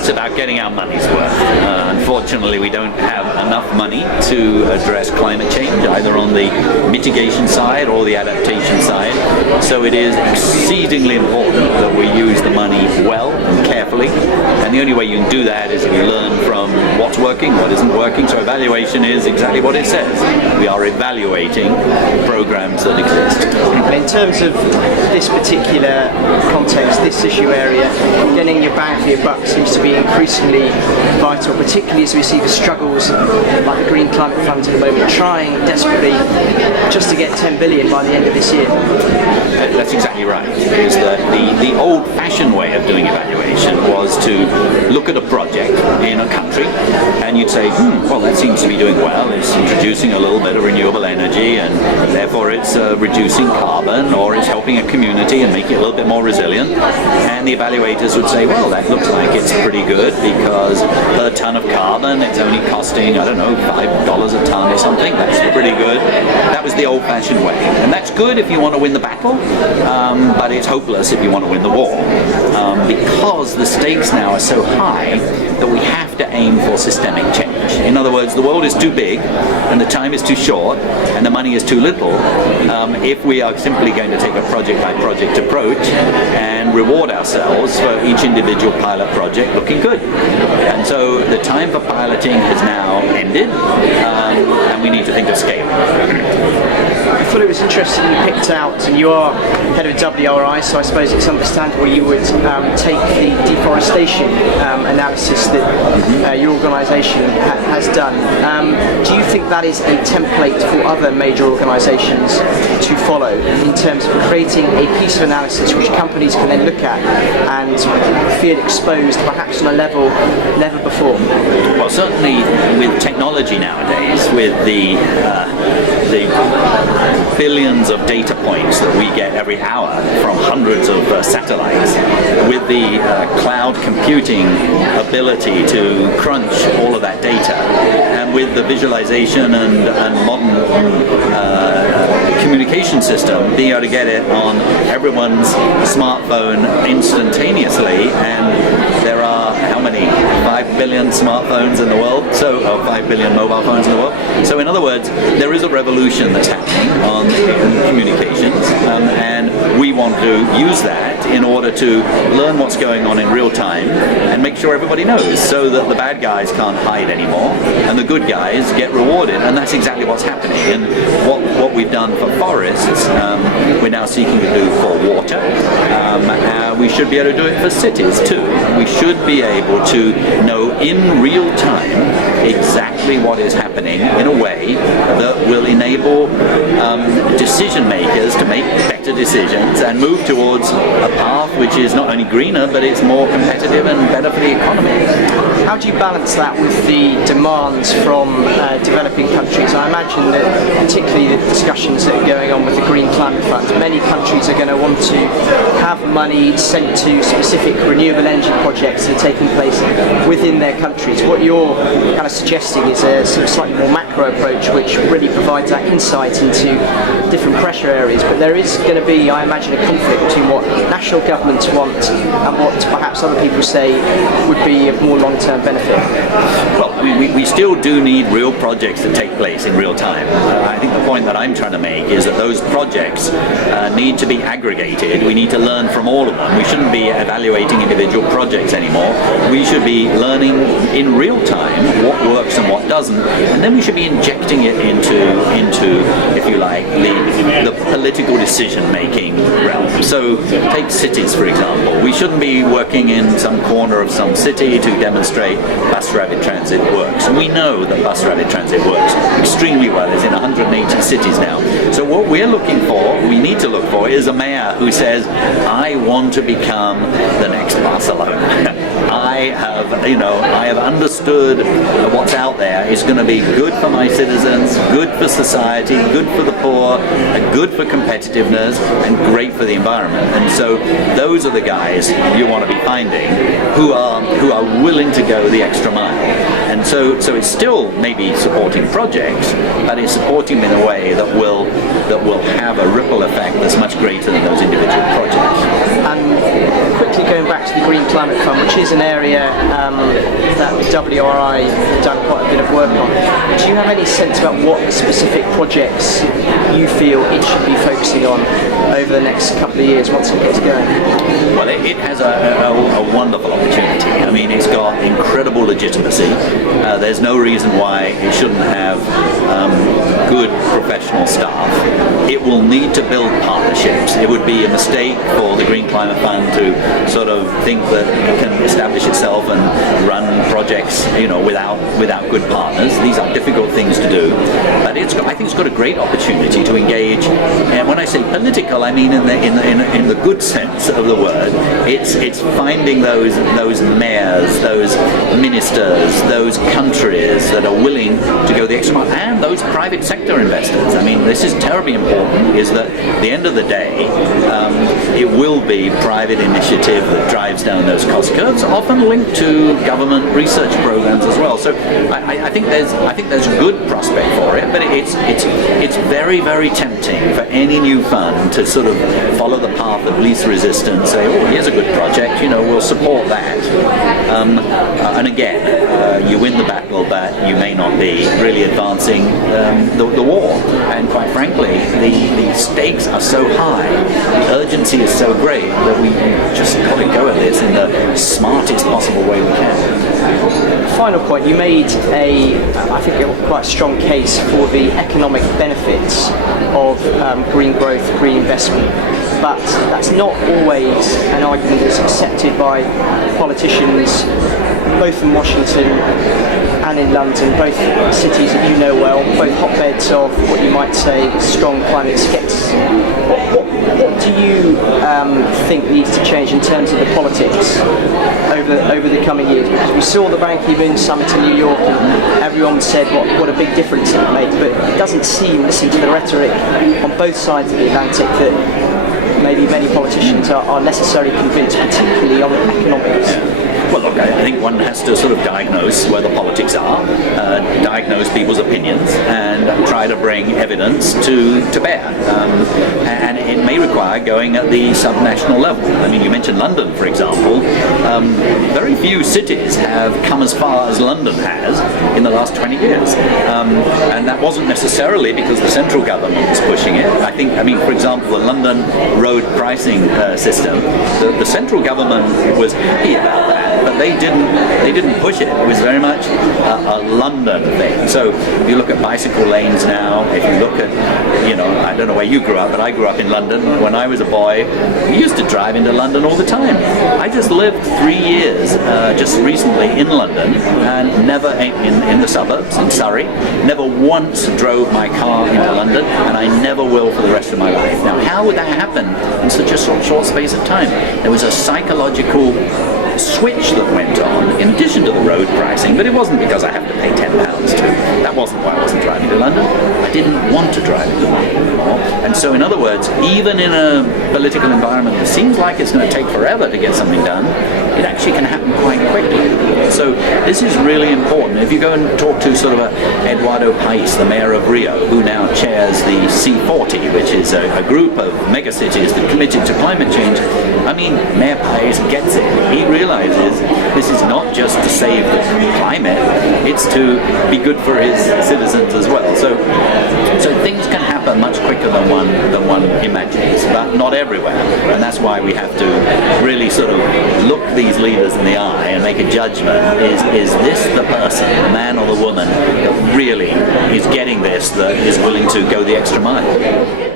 it's about getting our money's worth. Unfortunately, we don't have enough money to address climate change, either on the mitigation side or the adaptation side. So it is exceedingly important that we use the money well and carefully. And the only way you can do that is if you learn from what's working, what isn't working. So evaluation is exactly what it says. We are evaluating programs that exist. In terms of this particular context, this issue area, getting your bang for your buck seems to be increasingly vital, particularly as we see the struggles like the Green Climate Fund at the moment, trying desperately just to get 10 billion by the end of this year. That's exactly right. Because the old-fashioned way of doing evaluation was to look at a project in a country and you'd say, well, that seems to be doing well. It's introducing a little bit of renewable energy and therefore it's reducing carbon, or it's helping a community and making it a little bit more resilient. And the evaluators would say, well, that looks like it's pretty good because per ton of carbon it's only costing, I don't know, $5 a ton or something. That's pretty good. That was the old-fashioned way. And that's good if you want to win the battle, but it's hopeless if you want to win the war. Because the stakes now are so high that we have to aim for systemic change. In other words, the world is too big and the time is too short and the money is too little if we are simply going to take a project-by-project approach and reward ourselves for each individual pilot project looking good. And so the time for piloting has now ended, and we need to think of scale. I thought it was interesting you picked out, and you are head of WRI, so I suppose it's understandable you would take the deforestation analysis that your organisation has done. Do you think that is a template for other major organisations to follow in terms of creating a piece of analysis which companies can then look at and feel exposed perhaps on a level never before? Well, certainly with technology nowadays, with the billions of data points that we get every hour from hundreds of satellites, with the cloud computing ability to crunch all of that data, and with the visualization and modern communication system, being able to get it on everyone's smartphone instantaneously, and there are how many? 5 billion smartphones in the world, or 5 billion mobile phones in the world. So in other words, there is a revolution that's happening on communications, and we want to use that in order to learn what's going on in real time and make sure everybody knows, so that the bad guys can't hide anymore and the good guys get rewarded. And that's exactly what's happening. And what we've done for forests, we're now seeking to do for water. We should be able to do it for cities too. We should be able to know in real time exactly what is happening in a way that will enable decision makers to make better decisions and move towards a path which is not only greener, but it's more competitive and better for the economy. How do you balance that with the demands from developing countries? I imagine that particularly the discussions that are going on with the Green Climate Fund, many countries are going to want to have money sent to specific renewable energy projects that are taking place within their countries. What you're kind of suggesting is a sort of slightly more macro approach, which really provides that insight into different pressure areas. But there is going to be, I imagine, a conflict between what national governments want and what perhaps other people say would be of more long-term benefit. Well, we still do need real projects to take place in real time. I think the point that I'm trying to make is that those projects need to be aggregated. We need to learn from all of them. We shouldn't be evaluating individual projects anymore. We should be learning in real time what works and what doesn't, and then we should be injecting it into if you like, the political decision-making realm. So take cities, for example. We shouldn't be working in some corner of some city to demonstrate bus rapid transit works. We know that bus rapid transit works extremely well. It's in 180 cities now. So what we're looking for, we need to look for, is a mayor who says, I want to become the next Barcelona. I have understood what's out there is going to be good for my citizens, good for society, good for the poor, good for competitiveness, and great for the environment. And so those are the guys you want to be finding who are willing to go the extra mile. and so it's still maybe supporting projects, but it's supporting them in a way that will have a ripple effect that's much greater than those individual projects. And quickly going back to the Green Climate Fund, which is an area that the WRI have done quite a bit of work on, do you have any sense about what specific projects you feel it should be focusing on over the next couple of years once it gets going? Well, it has a wonderful opportunity. I mean, it's got incredible legitimacy. There's no reason why it shouldn't have good professional staff. It will need to build partnerships. It would be a mistake for the Green Climate Fund to sort of think that it can establish itself and run projects, without good partners. These are difficult things to do, but I think it's got a great opportunity to engage. And when I say political, I mean in the good sense of the word. It's finding those mayors, those ministers, those countries that are willing to go the extra mile, and those private sector investors. I mean, this is terribly important. Is that at the end of the day, it will be private initiative that drives down those cost curves, often linked to government research programs as well. So I think there's good prospect for it, but it's very, very tempting for any new fund to sort of follow the path of least resistance, say, oh, here's a good project, we'll support that. And again, you win the battle, but you may not be really advancing the war. And quite frankly, the stakes are so high, the urgency is so great that we just got to go at this in the smartest possible way we can. Final point, you made I think a quite strong case for the economic benefits of green growth, green investment, but that's not always an argument that's accepted by politicians, both in Washington and in London, both cities that you know well, both hotbeds of what you might say strong climate skepticism. What do you think needs to change in terms of the politics over the coming years? Because we saw the Ban Ki-moon summit in New York and everyone said what a big difference it would make, but it doesn't seem, listening to the rhetoric on both sides of the Atlantic, that maybe many politicians are necessarily convinced, particularly on the economics. Well, look, I think one has to sort of diagnose where the politics are, diagnose people's opinions, and try to bring evidence to bear. And it may require going at the subnational level. I mean, you mentioned London, for example. Very few cities have come as far as London has in the last 20 years. And that wasn't necessarily because the central government was pushing it. I mean, for example, the London road pricing system, the central government was happy about that, but they didn't push it. It was very much a London thing. So if you look at bicycle lanes now, if you look at, I don't know where you grew up, but I grew up in London. When I was a boy, we used to drive into London all the time. I just lived 3 years just recently in London, and never in the suburbs, in Surrey, never once drove my car into London, and I never will for the rest of my life. Now, how would that happen in such a short space of time? There was a psychological switch that went on, in addition to the road pricing, but it wasn't because I have to pay £10 to. That wasn't why I wasn't driving to London. I didn't want to drive to London anymore. And so, in other words, even in a political environment that seems like it's going to take forever to get something done, it actually can happen quite quickly. So this is really important. If you go and talk to sort of Eduardo País, the mayor of Rio, who now chairs the C40, which is a group of megacities that committed to climate change, I mean, Mayor País gets it. He realizes this is not just to save the climate, it's to be good for his citizens as well. So things can happen much quicker than one imagines, but not everywhere. And that's why we have to really sort of look these leaders in the eye and make a judgment. Is this the person, the man or the woman, that really is getting this, that is willing to go the extra mile?